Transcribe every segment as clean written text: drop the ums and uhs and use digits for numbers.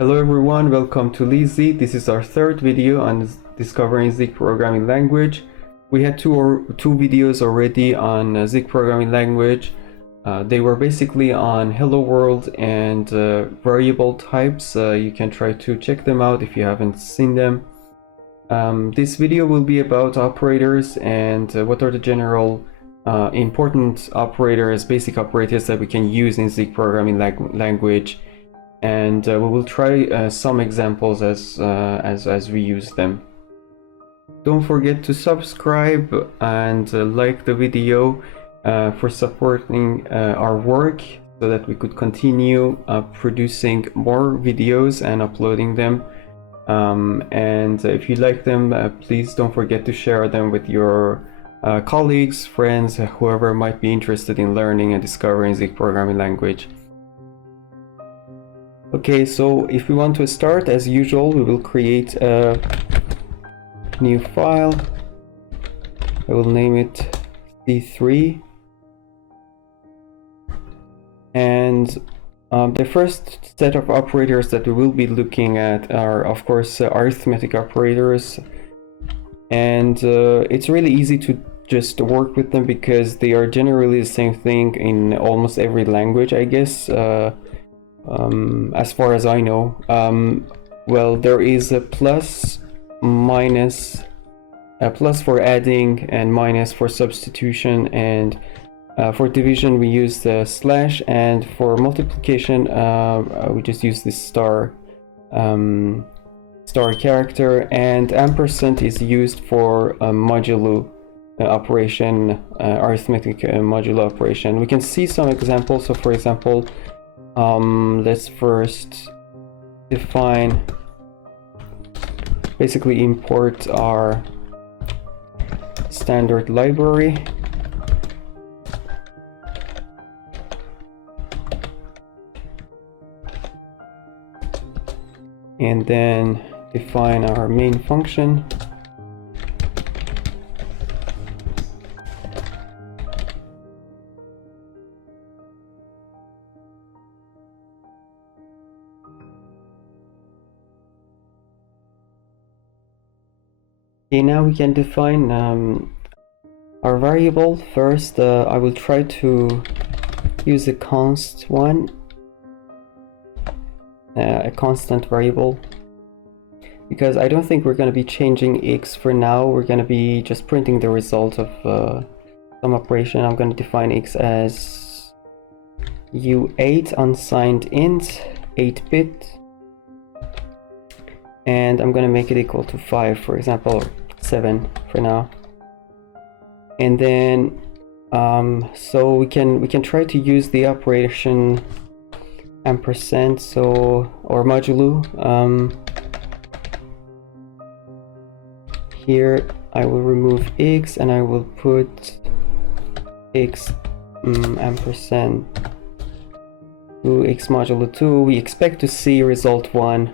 Hello everyone, welcome to Leasy. This is our third video on discovering Zig programming language. We had two videos already on Zig programming language. They were basically on Hello World and variable types. You can try to check them out if you haven't seen them. This video will be about operators and what are the general important operators, basic operators that we can use in Zig programming language. And we will try some examples as we use them. Don't forget to subscribe and like the video for supporting our work so that we could continue producing more videos and uploading them. And if you like them, please don't forget to share them with your colleagues, friends, whoever might be interested in learning and discovering Zig programming language. Okay, so if we want to start, as usual, we will create a new file. I will name it C3. And the first set of operators that we will be looking at are, of course, arithmetic operators. And it's really easy to just work with them because they are generally the same thing in almost every language, I guess. As far as I know. Well, there is a plus, minus, a plus for adding and minus for substitution, and for division we use the slash, and for multiplication we just use this star character, and ampersand is used for modulo operation, arithmetic modulo operation. We can see some examples. So for example, let's first define, basically import our standard library. And then define our main function. Okay, now we can define our variable. First, I will try to use a const one, a constant variable, because I don't think we're going to be changing x for now. We're going to be just printing the result of some operation. I'm going to define x as u8 unsigned int, 8-bit. And I'm going to make it equal to 5, for example, or 7 for now. And then so we can try to use the operation ampersand, so, or modulo. Here I will remove x and I will put x ampersand to x modulo 2. We expect to see result 1.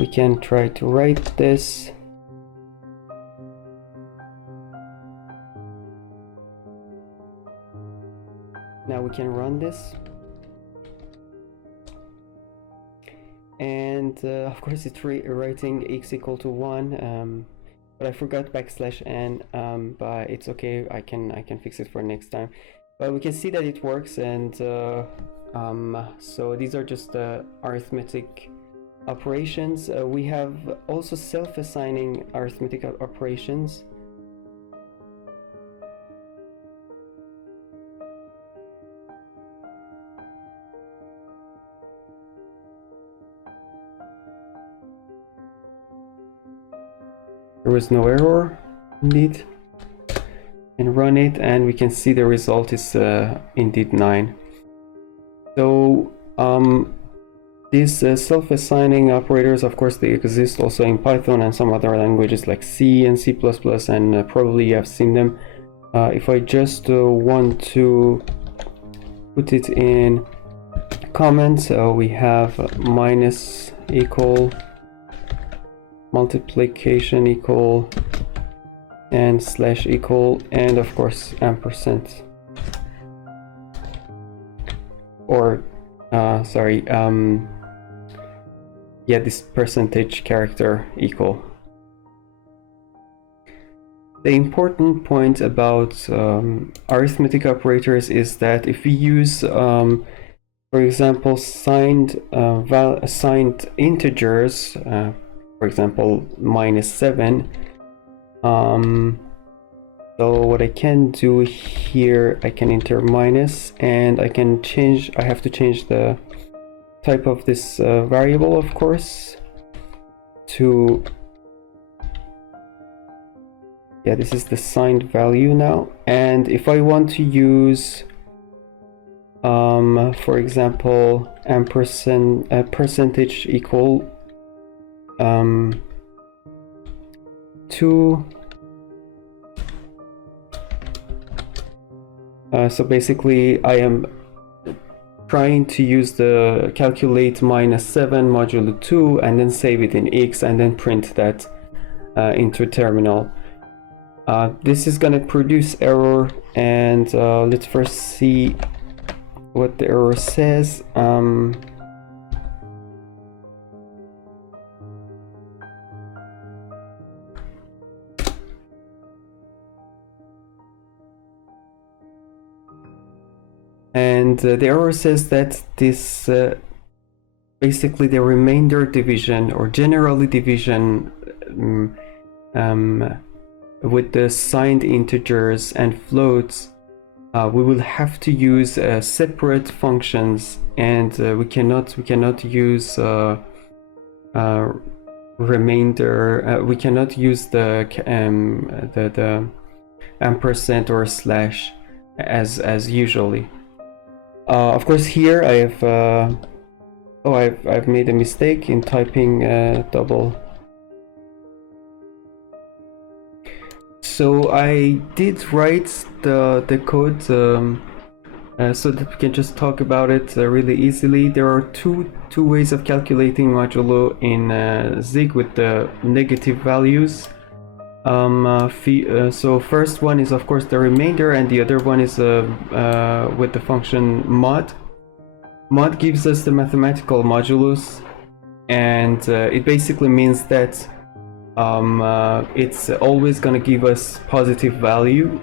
We can try to write this. Now we can run this. And of course it's writing x equal to 1, but I forgot \n, but it's okay, I can fix it for next time. But we can see that it works, and so these are just arithmetic operations. We have also self-assigning arithmetic operations. There was no error indeed, and run it, and we can see the result is indeed 9. So these self-assigning operators, of course, they exist also in Python and some other languages like C and C++, and probably you have seen them. If I just want to put it in comments, we have minus equal, multiplication equal, and slash equal, and of course ampersand. Or this percentage character equal. The important point about arithmetic operators is that if we use, for example, signed integers, for example, -7, so what I can do here, I can enter minus, and I have to change the type of this variable, of course, to, this is the signed value now. And if I want to use, for example, percentage equal 2, so basically I am trying to use the calculate -7 modulo 2 and then save it in X and then print that into terminal. This is gonna produce error, and let's first see what the error says. And the error says that this basically the remainder division, or generally division with the signed integers and floats, we will have to use separate functions, and we cannot use remainder. We cannot use the ampersand or slash as usually. Of course, here I have I've made a mistake in typing double. So I did write the code so that we can just talk about it really easily. There are two ways of calculating modulo in Zig with the negative values. So first one is of course the remainder, and the other one is with the function mod. Mod gives us the mathematical modulus, and it basically means that it's always going to give us positive value,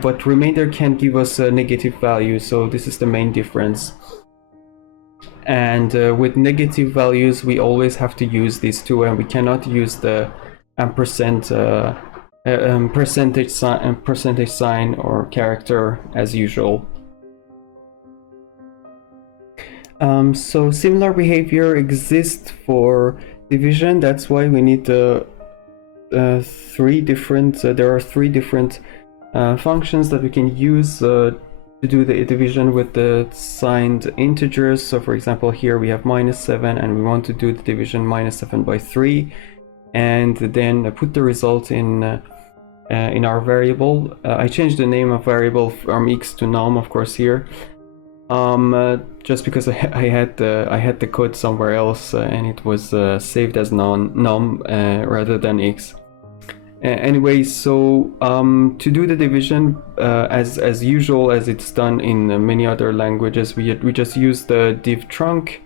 but remainder can give us a negative value, so this is the main difference. And with negative values we always have to use these two, and we cannot use the ampersand percentage sign or character as usual. So similar behavior exists for division. That's why we need there are three different functions that we can use to do the division with the signed integers. So for example, here we have -7, and we want to do the division -7 by 3, and then put the result in our variable. I changed the name of variable from X to num, of course, here, just because I had the code somewhere else, and it was saved as num rather than X. Anyway, so to do the division as usual, as it's done in many other languages, we just use the div trunc.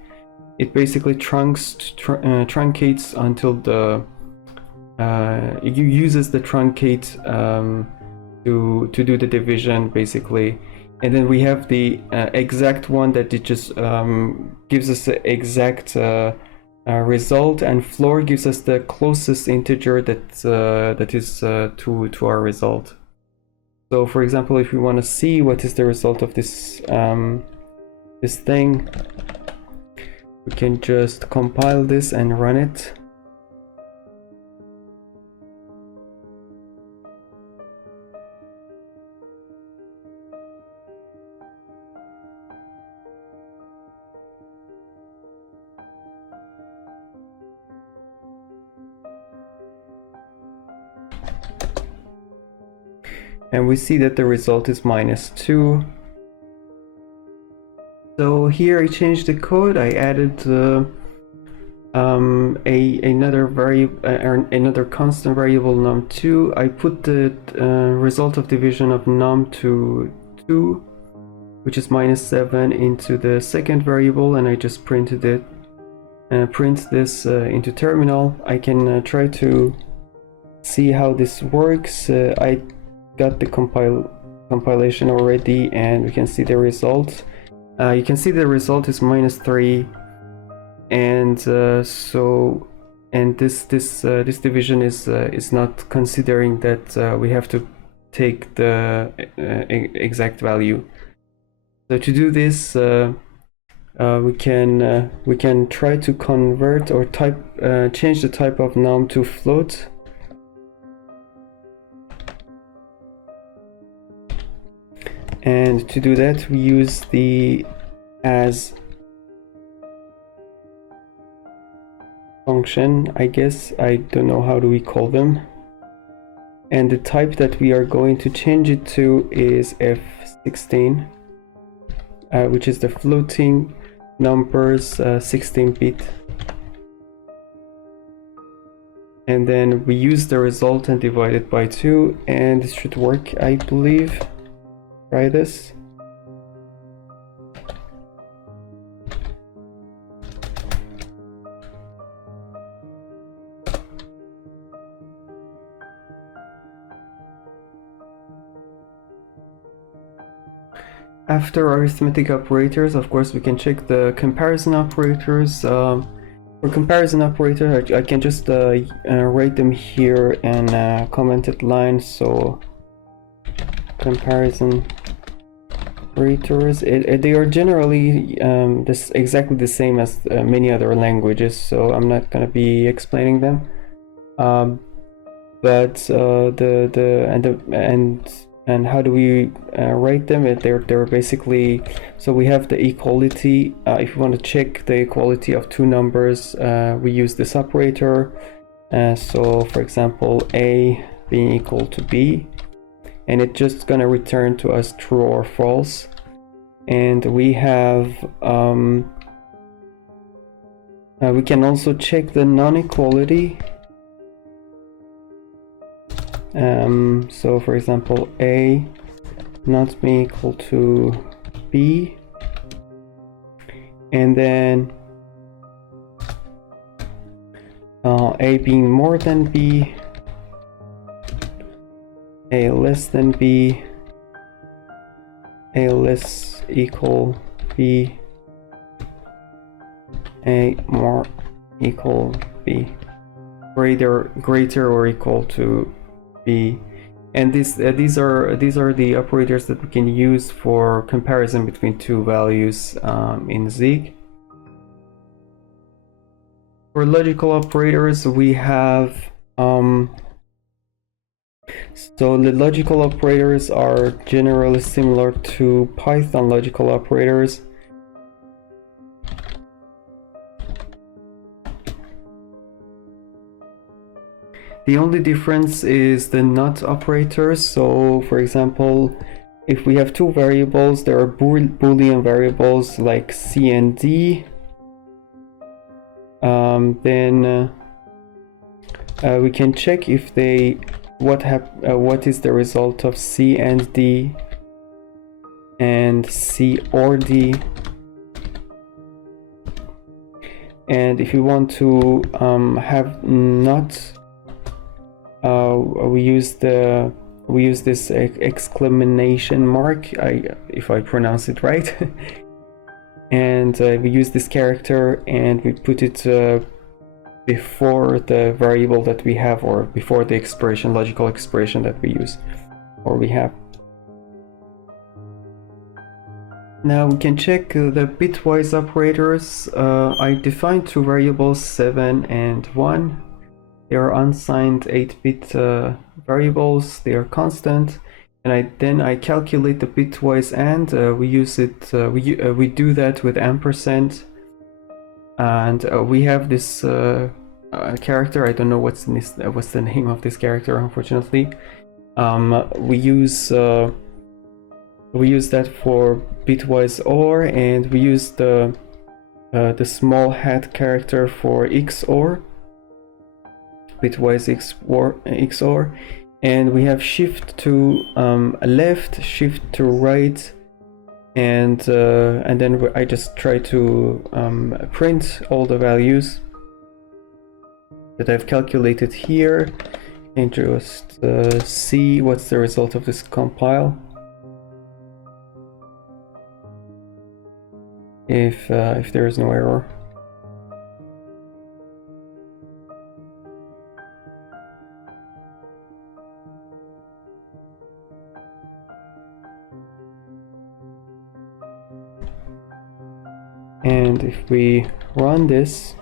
It basically truncates until the it uses the truncate to do the division basically, and then we have the exact one that it just gives us the exact result, and floor gives us the closest integer that is to our result. So for example, if we want to see what is the result of this this thing, we can just compile this and run it. And we see that the result is -2. So here I changed the code. I added another constant variable num2. I put the result of division of num to 2, which is -7, into the second variable, and I just printed it. print this into terminal, I can try to see how this works. I got the compilation already, and we can see the result. You can see the result is -3, and this division is not considering that we have to take the exact value. So to do this, we can try to convert or change the type of num to float. And to do that, we use the as function, I guess. I don't know how do we call them. And the type that we are going to change it to is F16, which is the floating numbers 16-bit. And then we use the result and divide it by 2, and this should work, I believe. Try this. After arithmetic operators, of course, we can check the comparison operators. For comparison operators, I can just write them here in commented lines. So comparison operators, they are generally exactly the same as many other languages, so I'm not going to be explaining them. But and how do we write them? They're basically, so we have the equality. If you want to check the equality of two numbers, we use this operator. So for example, A being equal to B, and it's just gonna return to us true or false. And we have we can also check the non-equality. So for example, A not being equal to B, and then A being more than B, A less than B, A less equal B, A more equal B, greater or equal to B. And these are the operators that we can use for comparison between two values in Zeek. For logical operators, we have so the logical operators are generally similar to Python logical operators. The only difference is the not operators. So for example, if we have two variables, there are Boolean variables like C and D, then we can check if they what is the result of C and D and C or D. And if you want to have not, we use this exclamation mark, if I pronounce it right, and we use this character and we put it before the variable that we have, or before the expression, logical expression that we use or we have. Now we can check the bitwise operators. I defined two variables, 7 and 1. They are unsigned 8-bit variables. They are constant, and then I calculate the bitwise AND. We use it. We do that with ampersand, and we have this character. I don't know what's the name of this character, unfortunately. We use that for bitwise OR, and we use the small hat character for XOR. Bitwise XOR, and we have shift to left, shift to right, and then I just try to print all the values that I've calculated here, and just see what's the result of this compile. If there is no error. And if we run this,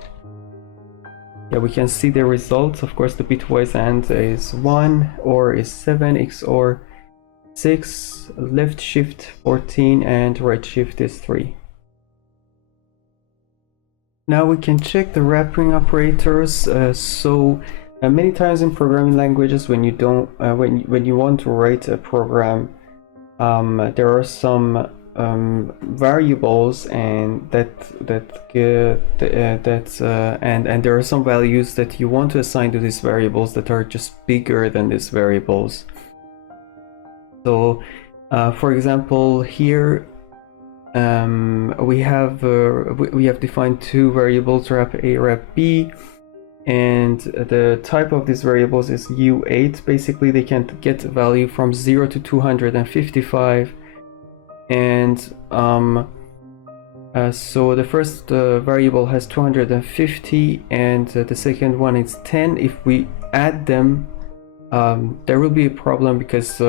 yeah, we can see the results. Of course, the bitwise AND is 1, OR is 7, XOR 6, left shift 14, and right shift is 3. Now we can check the wrapping operators. Many times in programming languages, when you don't, when you want to write a program, there are some variables, and and there are some values that you want to assign to these variables that are just bigger than these variables. So, for example, here we have defined two variables, wrap A, wrap B, and the type of these variables is U8. Basically, they can get a value from 0 to 255. And so the first variable has 250, and the second one is 10. If we add them, there will be a problem, because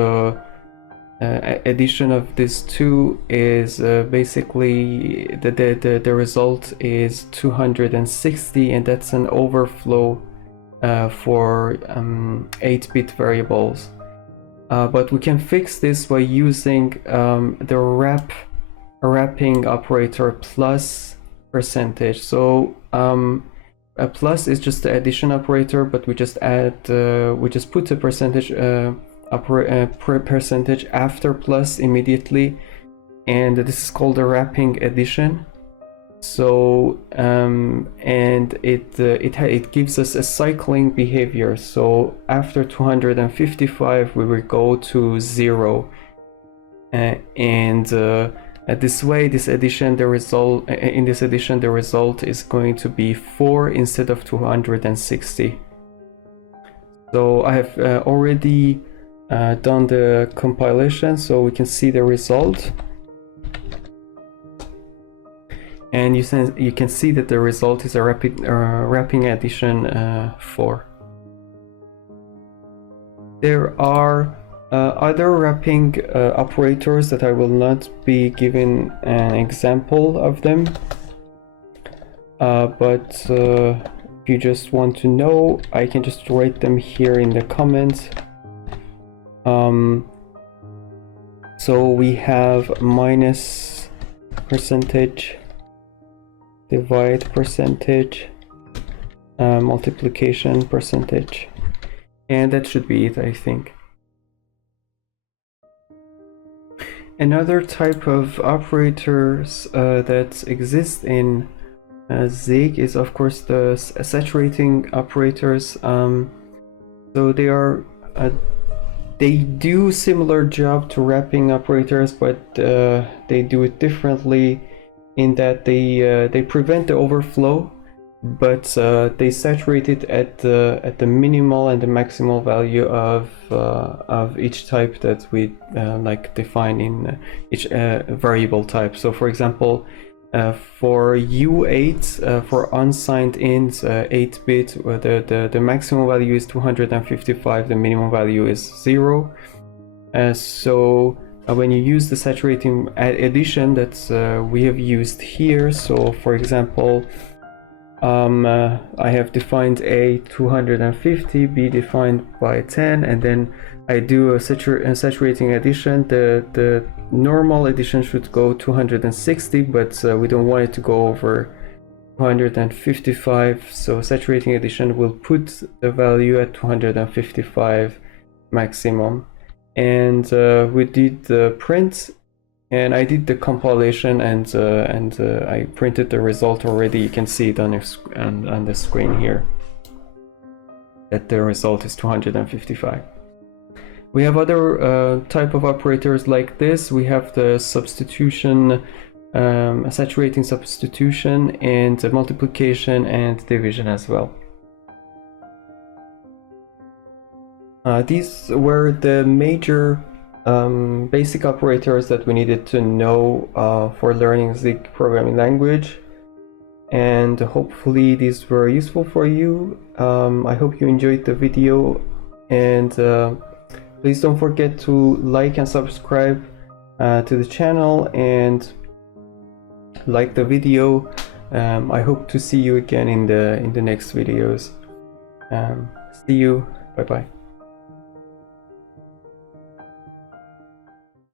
addition of these two is basically the result is 260, and that's an overflow for 8-bit variables. But we can fix this by using the wrapping operator plus percentage. So a plus is just the addition operator, but we just put a percentage percentage after plus immediately, and this is called a wrapping addition. So and it gives us a cycling behavior. So after 255 we will go to 0, and this way, this addition, the result is going to be 4 instead of 260. So I have already done the compilation, so we can see the result. And you can see that the result is a wrapping addition 4. There are other wrapping operators that I will not be giving an example of them, but if you just want to know, I can just write them here in the comments. So we have minus percentage, divide percentage, multiplication percentage, and that should be it, I think. Another type of operators that exist in Zig is, of course, the saturating operators. So they do similar job to wrapping operators, but they do it differently in that they prevent the overflow, but they saturate it at the minimal and the maximal value of each type that we define in each variable type. So for example, for U8, for unsigned int 8-bit, the maximum value is 255, the minimum value is 0. So when you use the saturating addition that we have used here, so for example, I have defined A 250, B defined by 10, and then I do a saturating addition. The normal addition should go 260, but we don't want it to go over 255, so saturating addition will put the value at 255 maximum. And we did the print, and I did the compilation, and I printed the result already. You can see it on the screen here that the result is 255. We have other type of operators like this. We have the substitution, saturating substitution, and multiplication and division as well. These were the major basic operators that we needed to know for learning Zig programming language, and hopefully these were useful for you. I hope you enjoyed the video, and please don't forget to like and subscribe to the channel and like the video. I hope to see you again in the next videos. See you. Bye bye.